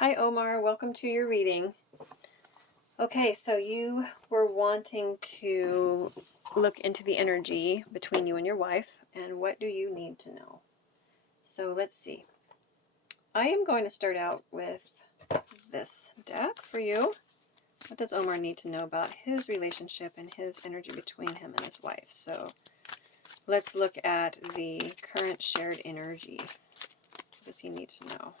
Hi Omar, welcome to your reading. Okay, so you were wanting to look into the energy between you and your wife, and what do you need to know? So let's see. I am going to start out with this deck for you. What does Omar need to know about his relationship and his energy between him and his wife? So let's look at the current shared energy. What does he need to know?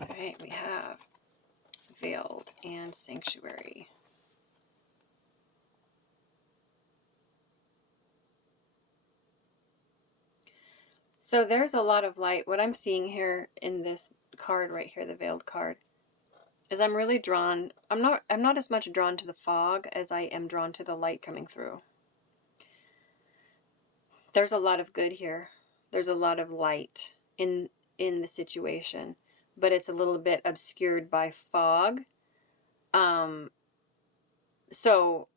All right, we have Veiled and Sanctuary. So there's a lot of light. What I'm seeing here in this card right here, the Veiled card, is I'm really drawn. I'm not as much drawn to the fog as I am drawn to the light coming through. There's a lot of good here. There's a lot of light in the situation, but it's a little bit obscured by fog. So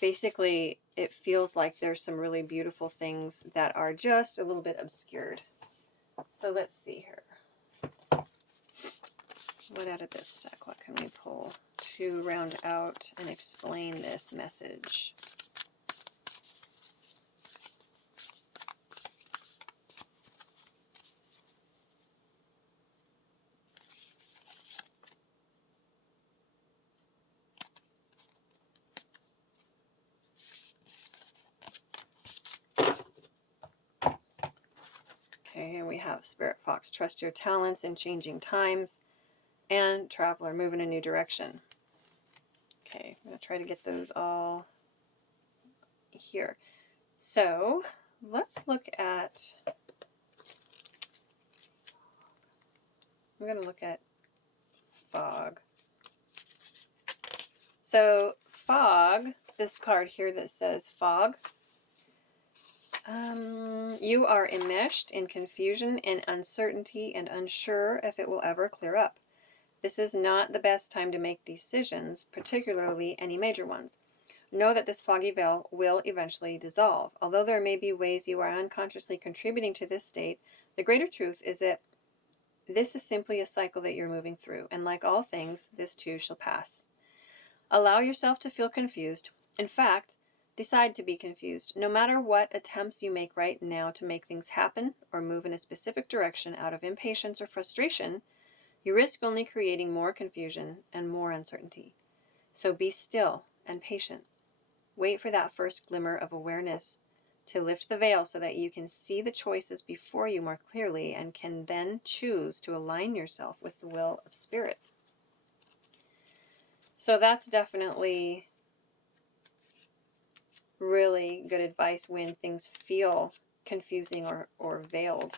basically it feels like there's some really beautiful things that are just a little bit obscured. So let's see here. What out of this deck? What can we pull to round out and explain this message? Okay, here we have Spirit Fox. Trust your talents in changing times. And Traveler, move in a new direction. Okay, I'm going to try to get those all here. So let's look at, I'm going to look at Fog. So Fog, this card here that says Fog, you are enmeshed in confusion and uncertainty and unsure if it will ever clear up. This is not the best time to make decisions, particularly any major ones. Know that this foggy veil will eventually dissolve. Although there may be ways you are unconsciously contributing to this state, the greater truth is that this is simply a cycle that you're moving through, and like all things, this too shall pass. Allow yourself to feel confused. In fact, decide to be confused. No matter what attempts you make right now to make things happen or move in a specific direction out of impatience or frustration, you risk only creating more confusion and more uncertainty. So be still and patient. Wait for that first glimmer of awareness to lift the veil so that you can see the choices before you more clearly and can then choose to align yourself with the will of Spirit. So that's definitely really good advice when things feel confusing or veiled.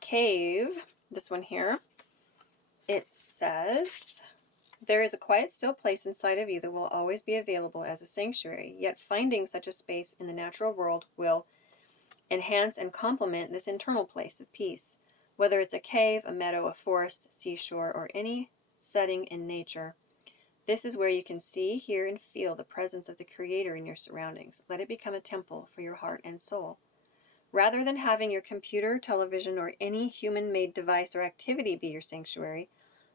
Cave, this one here, it says, there is a quiet, still place inside of you that will always be available as a sanctuary, yet finding such a space in the natural world will enhance and complement this internal place of peace. Whether it's a cave, a meadow, a forest, seashore, or any setting in nature, this is where you can see, hear, and feel the presence of the Creator in your surroundings. Let it become a temple for your heart and soul. Rather than having your computer, television, or any human-made device or activity be your sanctuary,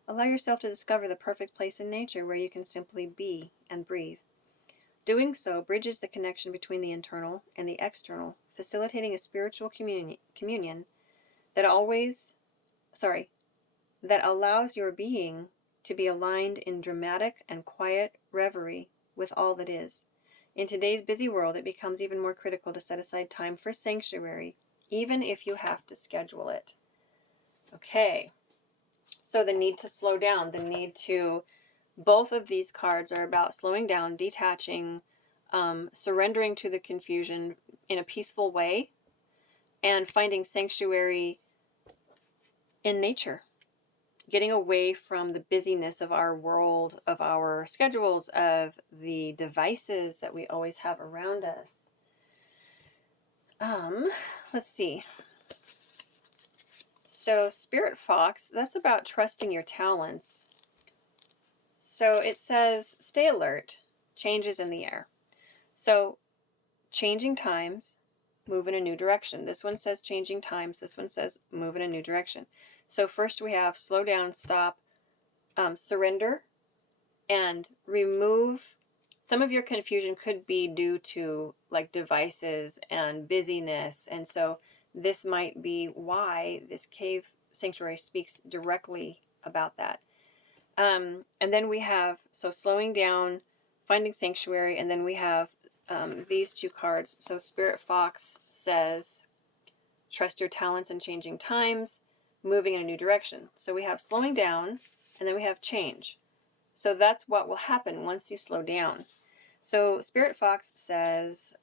allow yourself to discover the perfect place in nature where you can simply be and breathe. Doing so bridges the connection between the internal and the external, facilitating a spiritual communion that allows your being to be aligned in dramatic and quiet reverie with all that is. In today's busy world, it becomes even more critical to set aside time for sanctuary, even if you have to schedule it. Okay, so the need to slow down, both of these cards are about slowing down, detaching, surrendering to the confusion in a peaceful way, and finding sanctuary in nature. Getting away from the busyness of our world, of our schedules, of the devices that we always have around us. let's see. So Spirit Fox, that's about trusting your talents. So it says, stay alert, changes in the air. So changing times, move in a new direction. This one says changing times. This one says move in a new direction. So first we have slow down, stop, surrender, and remove. Some of your confusion could be due to like devices and busyness. And so this might be why this cave sanctuary speaks directly about that. And then we have, so slowing down, finding sanctuary, and then we have these two cards. So Spirit Fox says, trust your talents in changing times, moving in a new direction. So we have slowing down, and then we have change. So that's what will happen once you slow down. So Spirit Fox says,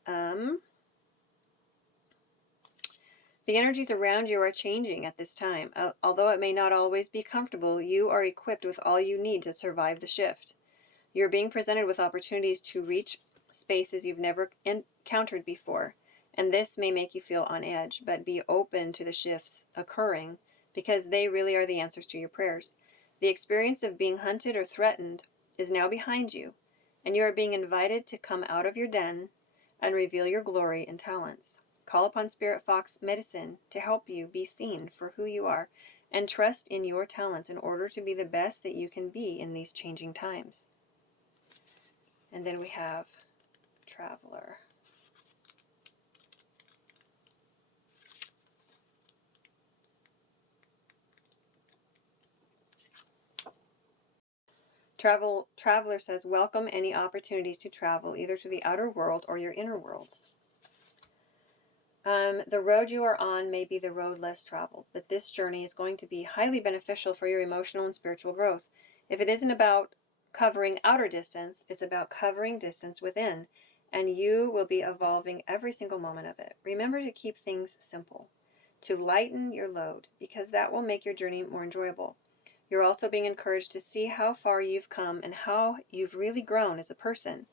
the energies around you are changing at this time. Although it may not always be comfortable, you are equipped with all you need to survive the shift. You're being presented with opportunities to reach spaces you've never encountered before, and this may make you on edge, but be open to the shifts occurring because they really are the answers to your prayers. The experience of being hunted or threatened is now behind you, and you are being invited to come out of your den and reveal your glory and talents. Call upon Spirit Fox Medicine to help you be seen for who you are and trust in your talents in order to be the best that you can be in these changing times. And then we have Traveler. Traveler says, welcome any opportunities to travel, either to the outer world or your inner worlds. The road you are on may be the road less traveled, but this journey is going to be highly beneficial for your emotional and spiritual growth. If it isn't about covering outer distance, it's about covering distance within, and you will be evolving every single moment of it. Remember to keep things simple, to lighten your load, because that will make your journey more enjoyable. You're also being encouraged to see how far you've come and how you've really grown as a person,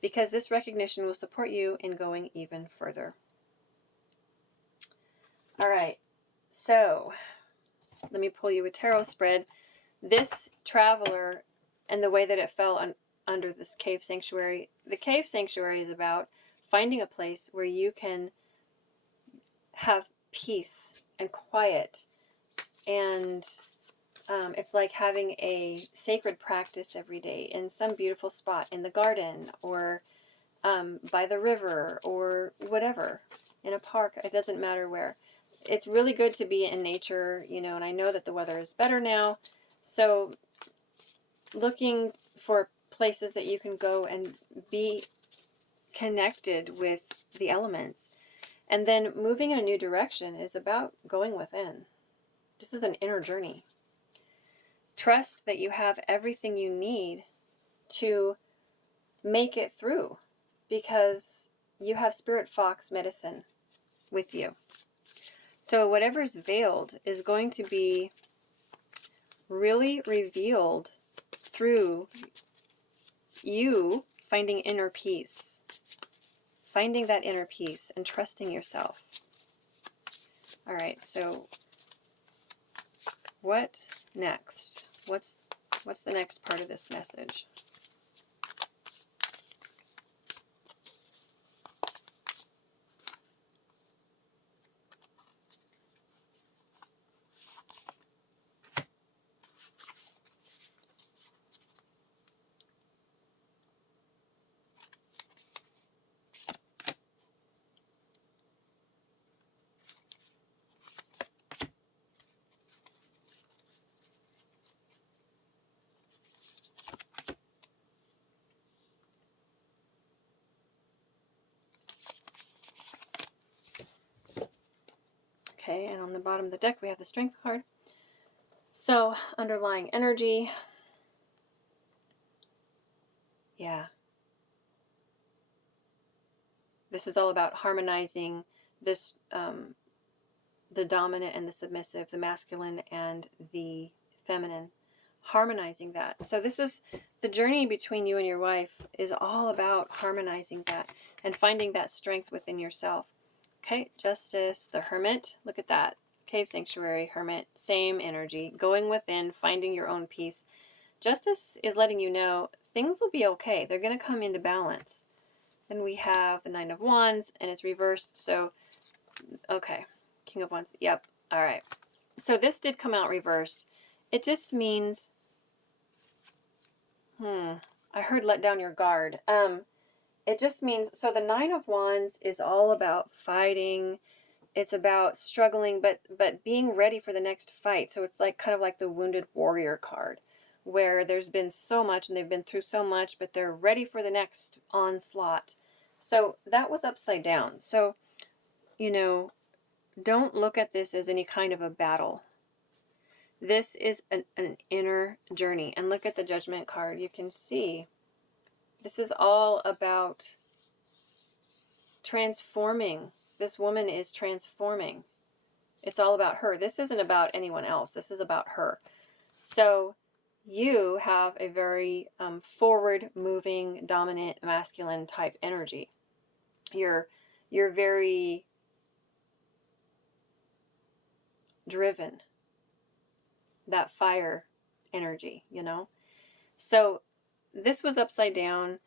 because this recognition will support you in going even further. All right, so let me pull you a tarot spread. This Traveler and the way that it fell under this cave sanctuary, the cave sanctuary is about finding a place where you can have peace and quiet, and it's like having a sacred practice every day in some beautiful spot in the garden or by the river or whatever, in a park. It doesn't matter where. It's really good to be in nature, and I know that the weather is better now. So looking for places that you can go and be connected with the elements. And then moving in a new direction is about going within. This is an inner journey. Trust that you have everything you need to make it through, because you have Spirit Fox Medicine with you. So whatever's veiled is going to be really revealed through you finding inner peace. Finding that inner peace and trusting yourself. All right, so what next? What's the next part of this message? Okay, and on the bottom of the deck we have the Strength card. So, underlying energy. Yeah. This is all about harmonizing this, the dominant and the submissive, the masculine and the feminine. Harmonizing that. So this is the journey between you and your wife is all about harmonizing that and finding that strength within yourself. Okay, Justice, the Hermit. Look at that. Cave Sanctuary, Hermit, same energy. Going within, finding your own peace. Justice is letting you know things will be okay. They're going to come into balance. Then we have the Nine of Wands, and it's reversed. So, okay. King of Wands. Yep. All right. So this did come out reversed. It just means, I heard let down your guard. It just means, so the Nine of Wands is all about fighting. It's about struggling, but being ready for the next fight. So it's like kind of like the Wounded Warrior card, where there's been so much and they've been through so much, but they're ready for the next onslaught. So that was upside down. So, you know, don't look at this as any kind of a battle. This is an inner journey. And look at the Judgment card. You can see this is all about transforming. This woman is transforming. It's all about her. This isn't about anyone else. This is about her. So you have a very forward-moving, dominant, masculine type energy. You're very driven. That fire energy, you know? So this was upside down,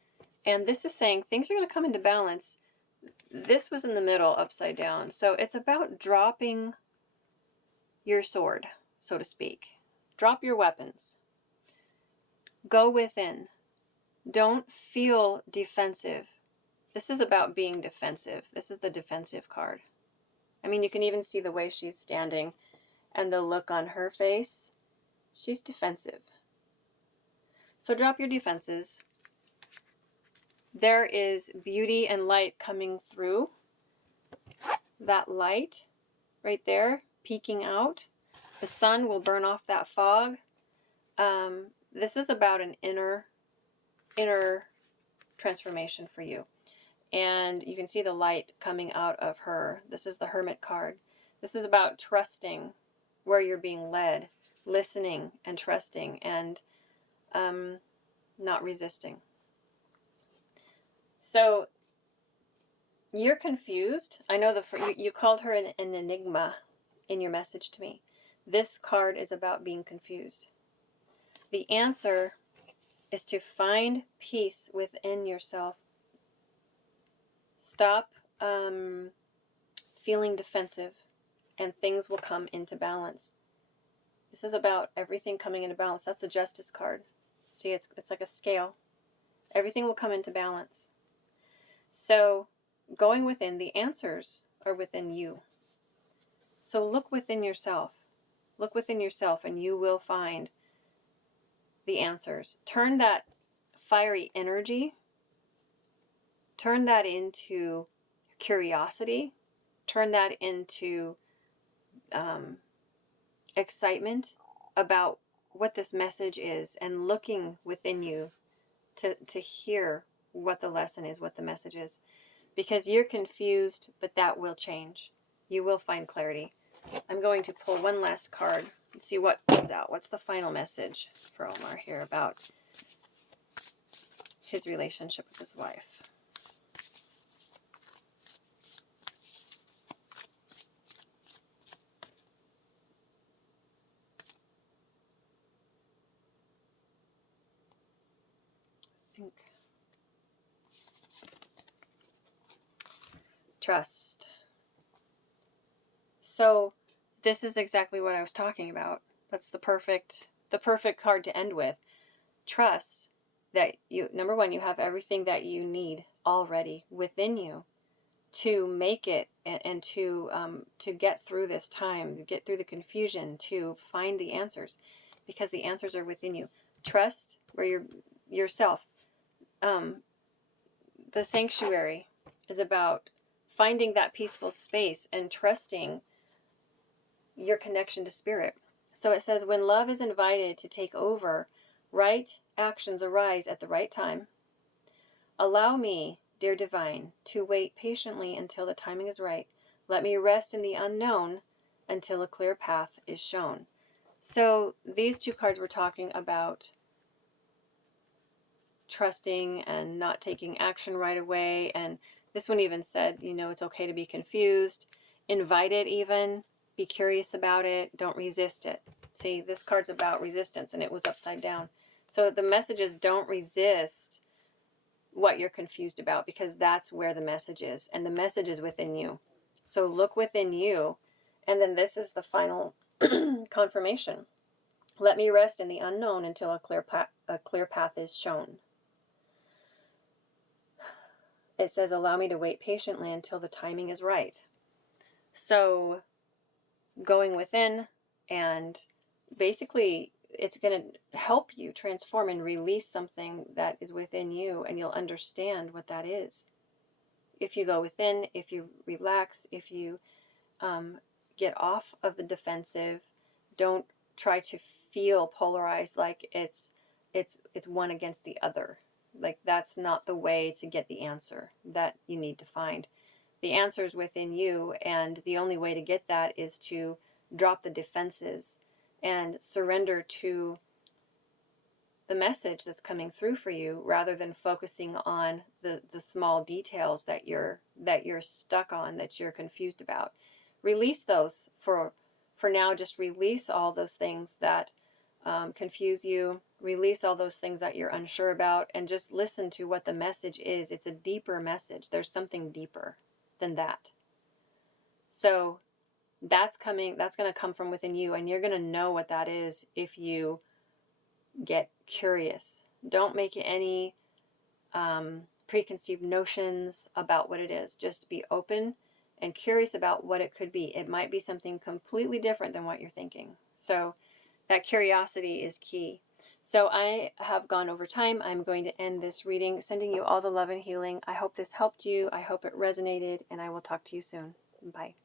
and this is saying things are going to come into balance. This was in the middle, upside down. So it's about dropping your sword, so to speak. Drop your weapons. Go within. Don't feel defensive. This is about being defensive. This is the defensive card. I mean, you can even see the way she's standing and the look on her face. She's defensive. So drop your defenses. There is beauty and light coming through. That light right there, peeking out. The sun will burn off that fog. This is about an inner transformation for you. And you can see the light coming out of her. This is the Hermit card. This is about trusting where you're being led, listening and trusting, and not resisting. So you're confused. I know you called her an enigma in your message to me. This card is about being confused. The answer is to find peace within yourself. Stop feeling defensive, and things will come into balance. This is about everything coming into balance. That's the Justice card. See, it's like a scale. Everything will come into balance. So going within, the answers are within you. So look within yourself. Look within yourself, and you will find the answers. Turn that fiery energy, turn that into curiosity, turn that into excitement about what this message is, and looking within you to hear what the lesson is, what the message is. Because you're confused, but that will change. You will find clarity. I'm going to pull one last card and see what comes out. What's the final message for Omar here about his relationship with his wife? Trust. So this is exactly what I was talking about. That's the perfect card to end with. Trust that you, number one, you have everything that you need already within you to make it, and to get through this time, to get through the confusion, to find the answers, because the answers are within you. Trust where you're yourself. The sanctuary is about finding that peaceful space and trusting your connection to spirit. So it says, when love is invited to take over, right actions arise at the right time. Allow me, dear divine, to wait patiently until the timing is right. Let me rest in the unknown until a clear path is shown. So these two cards were talking about trusting and not taking action right away, and This one even said, it's okay to be confused. Invite it even. Be curious about it. Don't resist it. See, this card's about resistance, and it was upside down. So the message is don't resist what you're confused about, because that's where the message is. And the message is within you. So look within you. And then this is the final confirmation. Let me rest in the unknown until a clear path is shown. It says, allow me to wait patiently until the timing is right. So going within, and basically it's going to help you transform and release something that is within you, and you'll understand what that is. If you go within, if you relax, if you get off of the defensive, don't try to feel polarized like it's one against the other. Like, that's not the way to get the answer that you need to find. The answer is within you, and the only way to get that is to drop the defenses and surrender to the message that's coming through for you, rather than focusing on the small details that you're stuck on, that you're confused about. Release those for now. Just release all those things that confuse you. Release all those things that you're unsure about, and just listen to what the message is. It's a deeper message. There's something deeper than that. So that's going to come from within you, and you're going to know what that is if you get curious. Don't make any preconceived notions about what it is. Just be open and curious about what it could be. It might be something completely different than what you're thinking. So that curiosity is key. So I have gone over time. I'm going to end this reading, sending you all the love and healing. I hope this helped you. I hope it resonated, and I will talk to you soon. Bye.